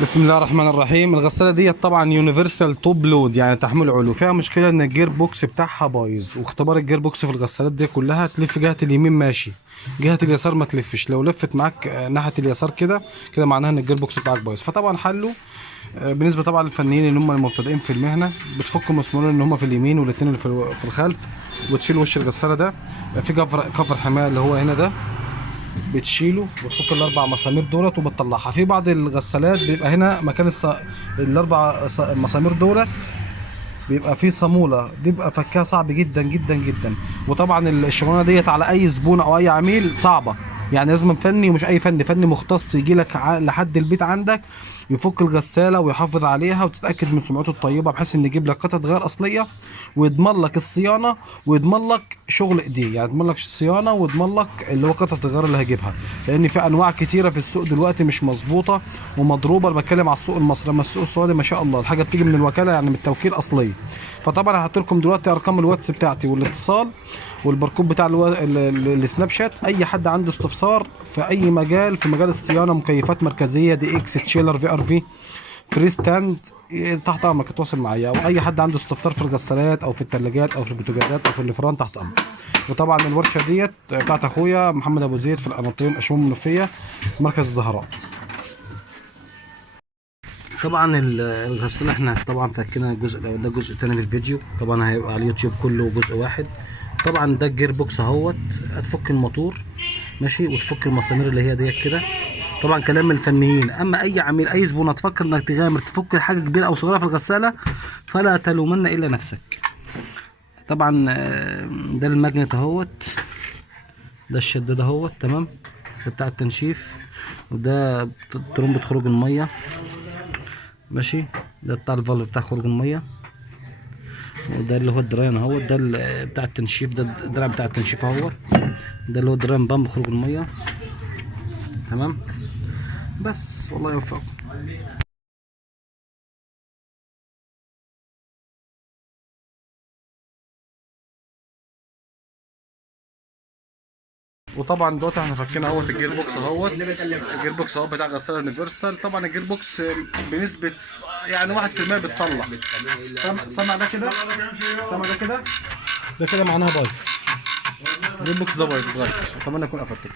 بسم الله الرحمن الرحيم. الغساله ديت طبعا يونيفرسال توب لود، يعني تحميل علو. فيها مشكله ان الجير بوكس بتاعها بايظ، واختبار الجير بوكس في الغسالات دي كلها تلف جهه اليمين ماشي، جهه اليسار ما تلفش. لو لفت معاك ناحيه اليسار كده كده معناها ان الجير بوكس بتاعك بايظ. فطبعا حله بالنسبه طبعا للفنيين اللي هم المبتدئين في المهنه، بتفك مسمارين اللي هم في اليمين والاثنين اللي في الخلف، وتشيل وش الغساله ده. في كفر حمايه اللي هو هنا ده، بتشيله وتفك الاربع مسامير دولت وبتطلعها. في بعض الغسالات بيبقى هنا مكان الاربع مسامير دولت بيبقى فيه صاموله، دي بيبقى فكها صعب جدا جدا جدا. وطبعا الشغلانه ديت على اي زبون او اي عميل صعبه، يعني لازم فني، ومش اي فني مختص يجي لك لحد البيت عندك يفك الغساله ويحافظ عليها وتتاكد من سمعته الطيبه، بحيث ان يجيب لك قطعه غيار اصليه ويضمن لك الصيانه ويضمن لك شغل ايديه، يعني يضمن لك الصيانه ويضمن لك اللي هو قطعه الغيار اللي هيجيبها. لان في انواع كتيره في السوق دلوقتي مش مظبوطه ومضروبه. انا بتكلم على السوق المصري، اما السوق السعودي ما شاء الله الحاجه بتيجي من الوكاله، يعني من التوكيل اصليه. فطبعا هحط لكم دلوقتي ارقام الواتس بتاعتي والاتصال والباركود بتاع السناب شات. اي حد عنده استفسار في اي مجال، في مجال الصيانه، مكيفات مركزيه، دي اكس، تشيلر، في ار في، فري ستاند، تحت امرك اتواصل معايا. او اي حد عنده استفسار في الغسالات او في الثلاجات او في البوتاجازات او في الفران، تحت امرك. وطبعا الورشه ديت بتاعت اخويا محمد ابو زيد في القناطرين اشمون المنوفيه، مركز الزهراء. طبعا الغساله احنا طبعا فكينا الجزء ده جزء تاني في الفيديو، طبعا هيبقى على اليوتيوب كله جزء واحد. طبعا ده الجير بوكس اهوت، هتفك الموتور ماشي وتفك المسامير اللي هي ديت كده. طبعا كلام الفنيين. اما اي عميل اي زبون هتفكر انك تغامر تفك حاجه كبيره او صغيره في الغساله، فلا تلومن الا نفسك. طبعا ده الماجنت اهوت، ده الشداد اهوت، تمام، ده بتاع التنشيف، وده ترمبة خروج الميه ماشي، ده بتاع الفالف بتاع خروج الميه، وده اللي هو الدراين اهوت، ده بتاع التنشيف، ده الدرع بتاع التنشيف اهوت، ده اللي هو الدراين بامب خروج الميه، تمام. بس والله يوفقكم. وطبعا دلوقتي احنا فكينا اهوت الجير بوكس اهوت، الجير بوكس اهوت بتاع غساله يونيفرسال. طبعا الجير بوكس بنسبه يعني 1% بتصلح. سمع ده كده، سمع ده كده، ده كده معناها بايظ. الجير بوكس ده بايظ اتغير. اتمنى اكون افدتك.